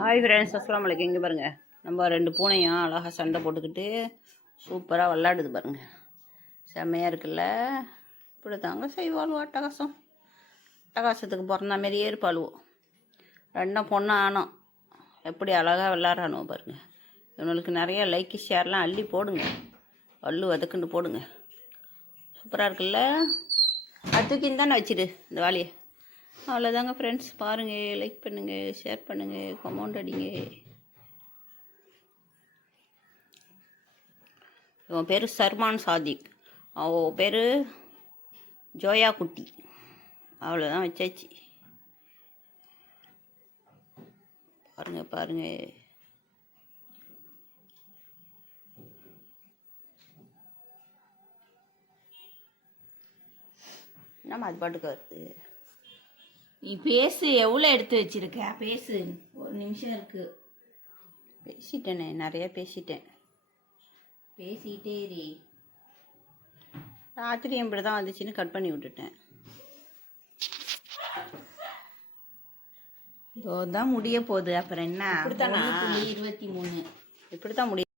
Hi friends, அஸ்ஸலாமு அலைக்கும். இங்கே பாருங்கள், நம்ம 2 பூனையும் அழகாக சண்டை போட்டுக்கிட்டு சூப்பராக விளாடுது பாருங்கள். செம்மையாக இருக்குல்ல. இப்படி தாங்க செய்வாளுவோ அட்டகாசம். அட்டகாசத்துக்கு பிறந்த மாதிரியே இருப்பாளுவோ. 2 பொண்ணு ஆனோம். எப்படி அழகாக விளாட்றானுவோ பாருங்கள். இவனுக்கு நிறைய லைக்கு ஷேர்லாம் அள்ளி போடுங்க. அள்ளு வதக்குன்னு போடுங்க. சூப்பராக இருக்குல்ல. அது தூக்கின்னு தானே வச்சிடு இந்த வாளியை. அவ்வளோதாங்க ஃப்ரெண்ட்ஸ். பாருங்கள், லைக் பண்ணுங்கள், ஷேர் பண்ணுங்கள், கமெண்ட் அடிங்க. இவன் பேர் சர்மான் சாதிக், அவன் பேர் ஜோயா குட்டி. அவ்வளோதான் வச்சாச்சு. பாருங்கள் பாருங்கள். நம்ம அது பாட்டுக்கு வருது. நீ பேசு, எவ்வளோ எடுத்து வச்சிருக்க பேசு. 1 நிமிஷம் இருக்கு. பேசிட்டேனே, நிறைய பேசிட்டேன். பேசிக்கிட்டே இரு. ராத்திரி இப்படி தான் வந்துச்சுன்னு கட் பண்ணி விட்டுட்டேன். இதோ தான் முடிய போகுது. அப்புறம் என்ன, 23 இப்படி தான் முடியும்.